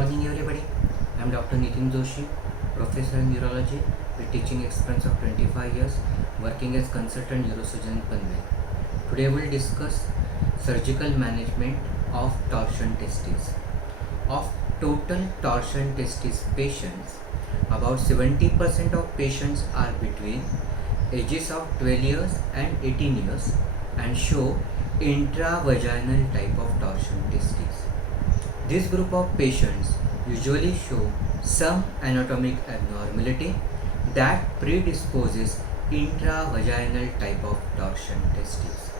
morning, everybody. I am Dr. Nitin Joshi, Professor in Urology with teaching experience of 25 years, working as consultant neurosurgeon in Panvel. Today, we will discuss surgical management of torsion testes. Of total torsion testis patients, about 70% of patients are between ages of 12 years and 18 years and show intravaginal type of torsion testes. This group of patients usually show some anatomic abnormality that predisposes intravaginal type of torsion testes.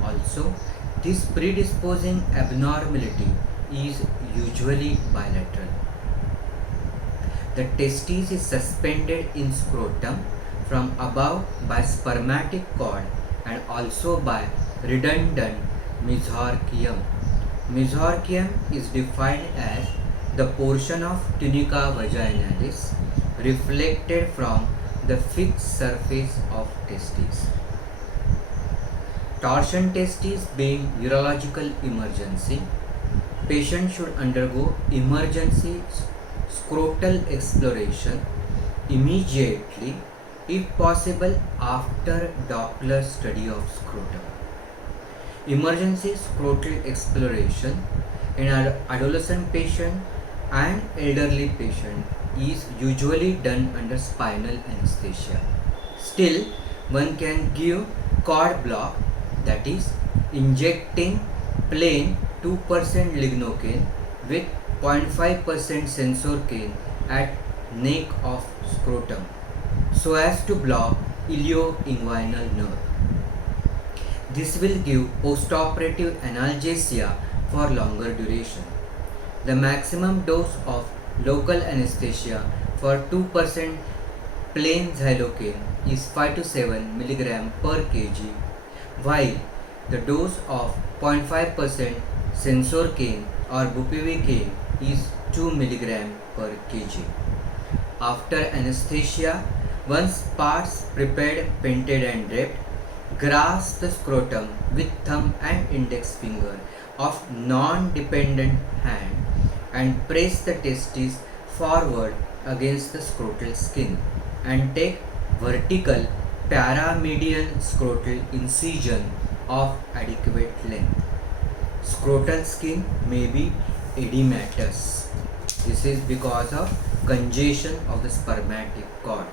Also, this predisposing abnormality is usually bilateral. The testis is suspended in scrotum from above by spermatic cord and also by redundant mesorchium. Mesorchium is defined as the portion of tunica vaginalis reflected from the fixed surface of testes. Torsion testis being urological emergency, patient should undergo emergency scrotal exploration immediately, if possible after Doppler study of scrotum. Emergency scrotal exploration in an adolescent patient and elderly patient is usually done under spinal anesthesia. Still, one can give cord block, that is injecting plain 2% lignocaine with 0.5% sensorcaine at neck of scrotum so as to block ilioinguinal nerve. This will give postoperative analgesia for longer duration. The maximum dose of local anesthesia for 2% plain xylocaine is 5 to 7 mg per kg, while the dose of 0.5% sensorcaine or bupivacaine is 2 mg per kg. After anesthesia, once parts prepared, painted and draped, grasp the scrotum with thumb and index finger of non-dependent hand and press the testes forward against the scrotal skin and take vertical paramedial scrotal incision of adequate length. Scrotal skin may be edematous. This is because of congestion of the spermatic cord.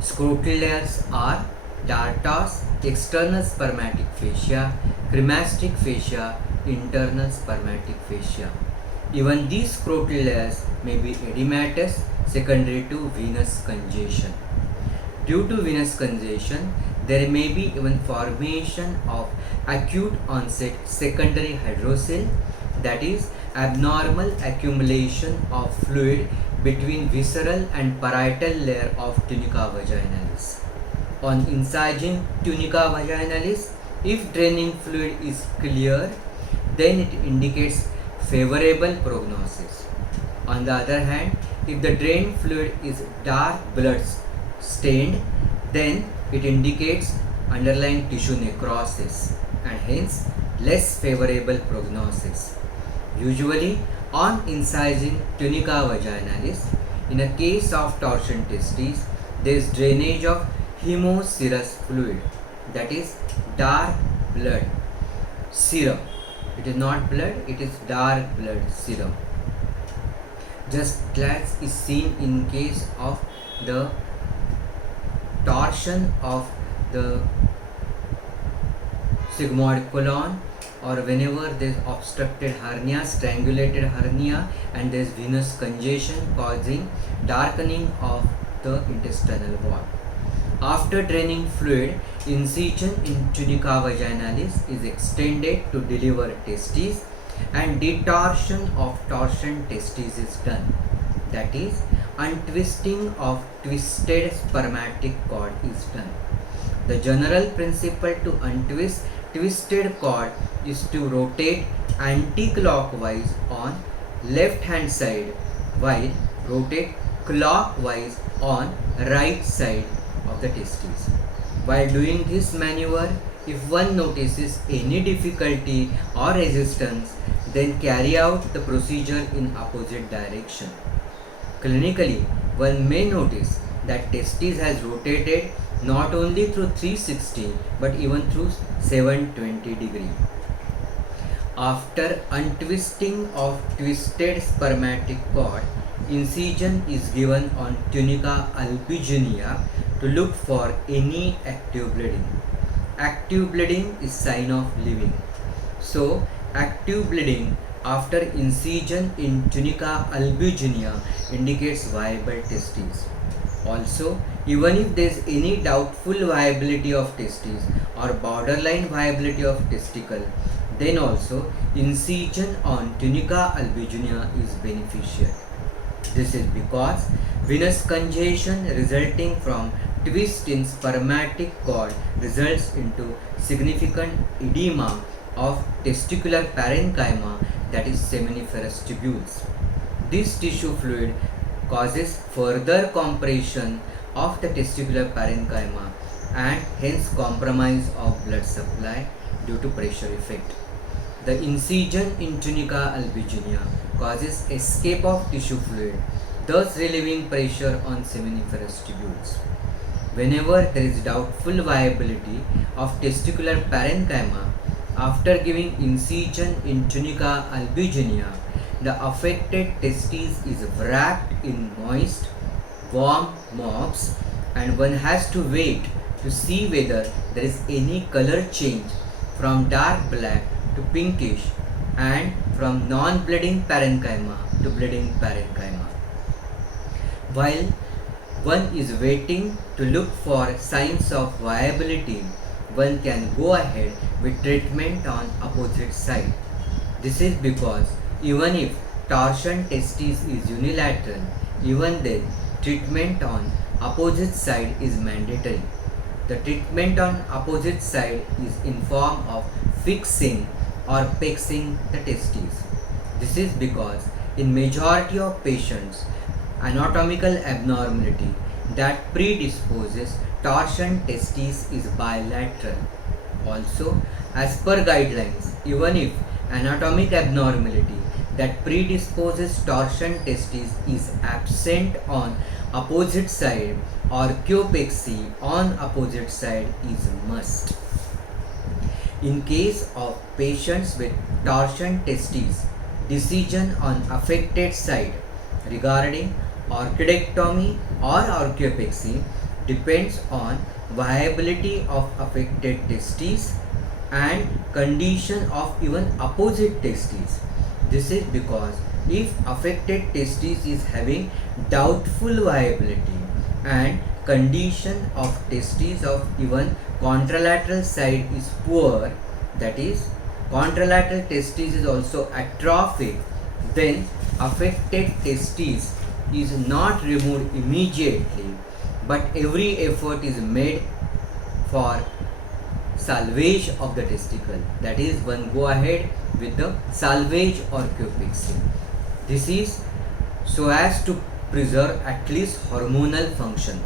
Scrotal layers are dartos, external spermatic fascia, cremastic fascia, internal spermatic fascia. Even these scrotal layers may be edematous secondary to venous congestion. Due to venous congestion, there may be even formation of acute onset secondary hydrocele, that is abnormal accumulation of fluid between visceral and parietal layer of tunica vaginalis. On incising tunica vaginalis, if draining fluid is clear, then it indicates favorable prognosis. On the other hand, if the drained fluid is dark blood stained, then it indicates underlying tissue necrosis and hence less favorable prognosis. Usually, on incising tunica vaginalis, in a case of torsion testes, there is drainage of hemoserous fluid, that is dark blood serum. It is not blood, it is dark blood serum. Just as is seen in case of the torsion of the sigmoid colon, or whenever there is obstructed hernia, strangulated hernia, and there is venous congestion causing darkening of the intestinal wall. After draining fluid, incision in tunica vaginalis is extended to deliver testes and detorsion of torsion testes is done. That is, untwisting of twisted spermatic cord is done. The general principle to untwist twisted cord is to rotate anti-clockwise on left hand side while rotate clockwise on right side of the testes. While doing this maneuver, if one notices any difficulty or resistance, then carry out the procedure in opposite direction. Clinically, one may notice that testis has rotated not only through 360 but even through 720 degree. After untwisting of twisted spermatic cord, incision is given on tunica albuginea to look for any active bleeding. Active bleeding is sign of living. So, active bleeding after incision in tunica albuginea indicates viable testes. Also, even if there is any doubtful viability of testes or borderline viability of testicle, then also incision on tunica albuginea is beneficial. This is because venous congestion resulting from twist in spermatic cord results into significant edema of testicular parenchyma, that is seminiferous tubules. This tissue fluid causes further compression of the testicular parenchyma and hence compromise of blood supply due to pressure effect. The incision in tunica albuginea causes escape of tissue fluid, thus relieving pressure on seminiferous tubules. Whenever there is doubtful viability of testicular parenchyma, after giving incision in tunica albuginea, the affected testis is wrapped in moist, warm mops, and one has to wait to see whether there is any color change from dark black to pinkish and from non-bleeding parenchyma to bleeding parenchyma. While one is waiting to look for signs of viability, one can go ahead with treatment on opposite side. This is because even if torsion testis is unilateral, even then treatment on opposite side is mandatory. The treatment on opposite side is in form of fixing or pexing the testes. This is because in majority of patients, anatomical abnormality that predisposes torsion testis is bilateral. Also, as per guidelines, even if anatomic abnormality that predisposes torsion testis is absent on opposite side, orchiopexy on opposite side is must. In case of patients with torsion testis, decision on affected side regarding orchidectomy or orchiopexy depends on viability of affected testes and condition of even opposite testes. This is because if affected testis is having doubtful viability and condition of testes of even contralateral side is poor, that is contralateral testis is also atrophic, then affected testis is not removed immediately, but every effort is made for salvage of the testicle. That is, one go ahead with the salvage orchiopexy. This is so as to preserve at least hormonal function.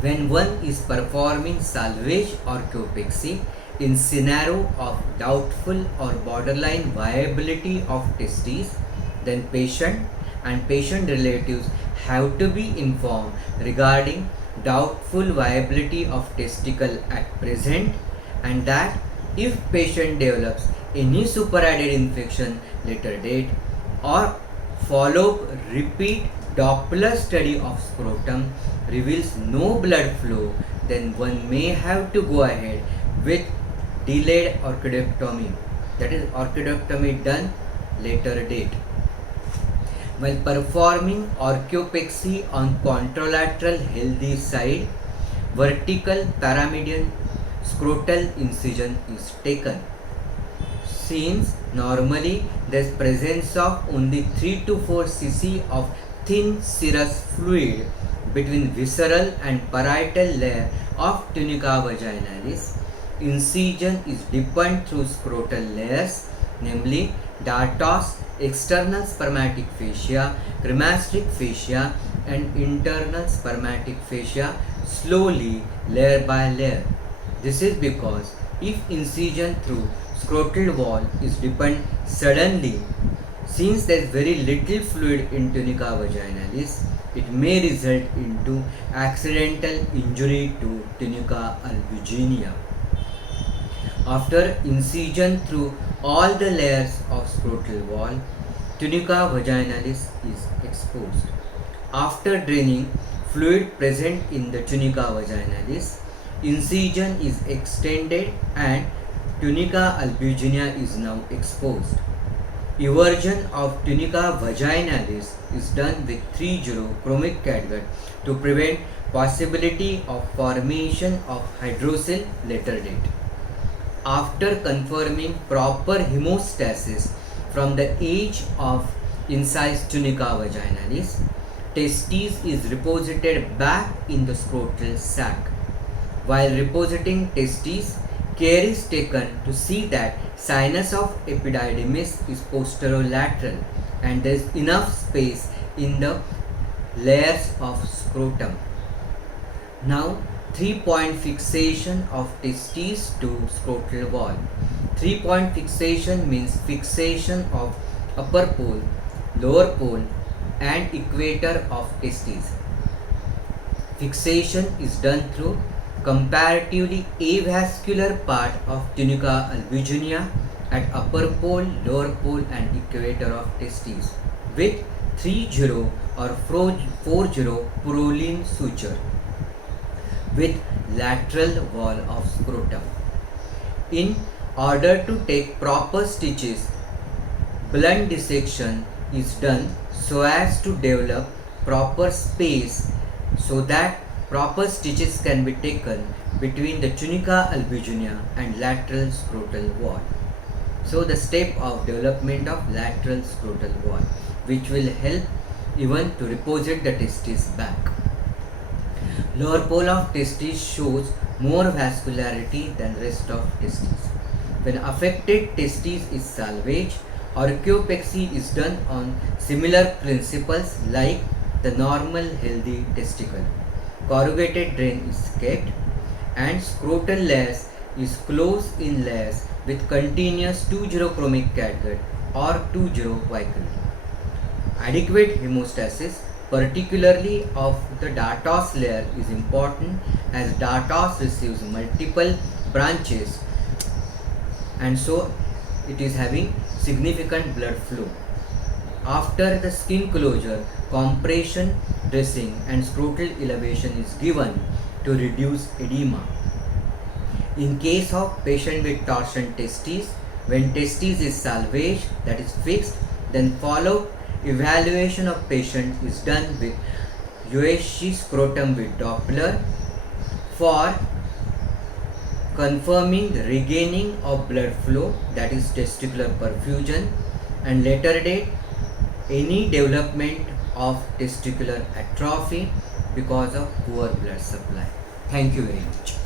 When one is performing salvage orchiopexy in scenario of doubtful or borderline viability of testes, then patient and patient relatives have to be informed regarding doubtful viability of testicle at present, and that if patient develops any superadded infection later date or follow repeat Doppler study of scrotum reveals no blood flow, then one may have to go ahead with delayed orchidectomy, that is orchidectomy done later date. While performing orchiopexy on contralateral healthy side, vertical paramedian scrotal incision is taken. Since normally there is presence of only 3 to 4 cc of thin serous fluid between visceral and parietal layer of tunica vaginalis, incision is deepened through scrotal layers, namely dartos, external spermatic fascia, cremasteric fascia and internal spermatic fascia, slowly, layer by layer. This is because if incision through scrotal wall is deepened suddenly, since there is very little fluid in tunica vaginalis, it may result into accidental injury to tunica albuginea. After incision through all the layers of scrotal wall, tunica vaginalis is exposed. After draining fluid present in the tunica vaginalis, incision is extended and tunica albuginea is now exposed. Eversion of tunica vaginalis is done with 3-0 chromic catgut to prevent possibility of formation of hydrocele later date. After confirming proper hemostasis from the age of incised tunica vaginalis, testes is reposited back in the scrotal sac. While repositing testes, care is taken to see that sinus of epididymis is posterolateral and there is enough space in the layers of scrotum. Now, 3-point fixation of testes to scrotal wall. 3-point fixation means fixation of upper pole, lower pole and equator of testes. Fixation is done through comparatively avascular part of tunica albuginea at upper pole, lower pole and equator of testes with 3-0 or 4-0 Prolene suture with lateral wall of scrotum. In order to take proper stitches, blunt dissection is done so as to develop proper space so that proper stitches can be taken between the tunica albuginea and lateral scrotal wall. So the step of development of lateral scrotal wall, which will help even to reposit the testes back. Lower pole of testes shows more vascularity than rest of testes. When affected testes is salvaged, orchiopexy is done on similar principles like the normal healthy testicle. Corrugated drain is kept and scrotal layers is closed in layers with continuous 2-0 chromic catgut or 2-0 Weichel. Adequate hemostasis, particularly of the dartos layer, is important as dartos receives multiple branches and so it is having significant blood flow. After the skin closure, compression dressing and scrotal elevation is given to reduce edema. In case of patient with torsion testes, when testes is salvaged, that is fixed, then follow evaluation of patient is done with USG scrotum with Doppler for confirming the regaining of blood flow, that is testicular perfusion, and later date any development of testicular atrophy because of poor blood supply. Thank you very much.